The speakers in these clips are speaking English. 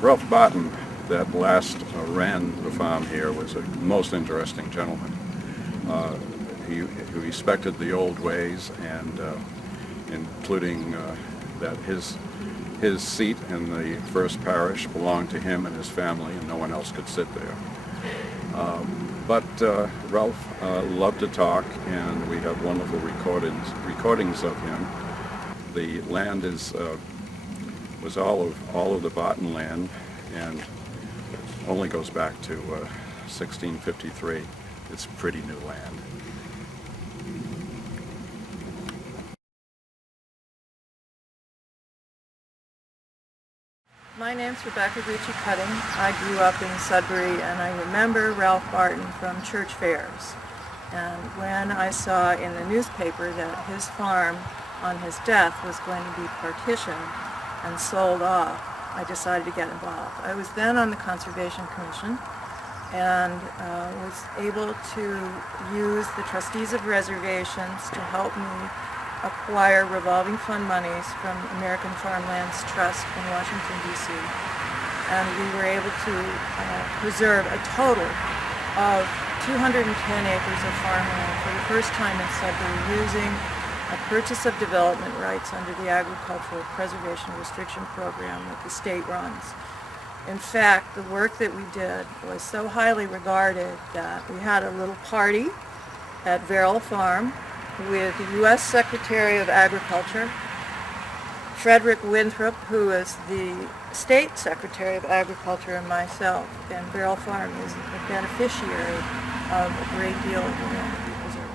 Ralph Barton, that last ran the farm here, was a most interesting gentleman. He respected the old ways, and including that his seat in the first parish belonged to him and his family, and no one else could sit there. But Ralph loved to talk, and we have wonderful recordings of him. The land was all of the Barton land, and only goes back to 1653. It's pretty new land. My name's Rebecca Gucci-Cutting. I grew up in Sudbury, and I remember Ralph Barton from church fairs. And when I saw in the newspaper that his farm on his death was going to be partitioned and sold off, I decided to get involved. I was then on the Conservation Commission and was able to use the trustees of reservations to help me acquire revolving fund monies from American Farmlands Trust in Washington, D.C. And we were able to preserve a total of 210 acres of farmland for the first time in Sudbury using a purchase of development rights under the Agricultural Preservation Restriction Program that the state runs. In fact, the work that we did was so highly regarded that we had a little party at Verrill Farm with the U.S. Secretary of Agriculture, Frederick Winthrop, who is the State Secretary of Agriculture, and myself. And Verrill Farm is a beneficiary of a great deal of the land that we preserve.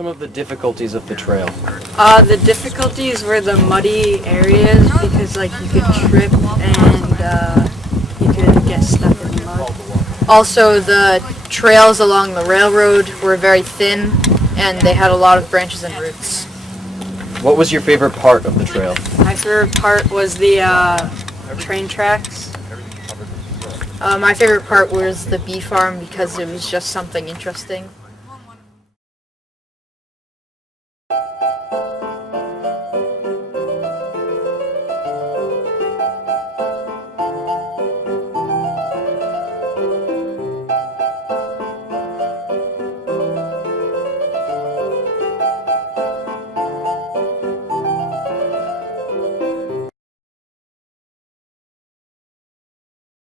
some of the difficulties of the trail? The difficulties were the muddy areas because like you could trip and you could get stuck in the mud. Also, the trails along the railroad were very thin and they had a lot of branches and roots. What was your favorite part of the trail? My favorite part was the train tracks. My favorite part was the bee farm because it was just something interesting.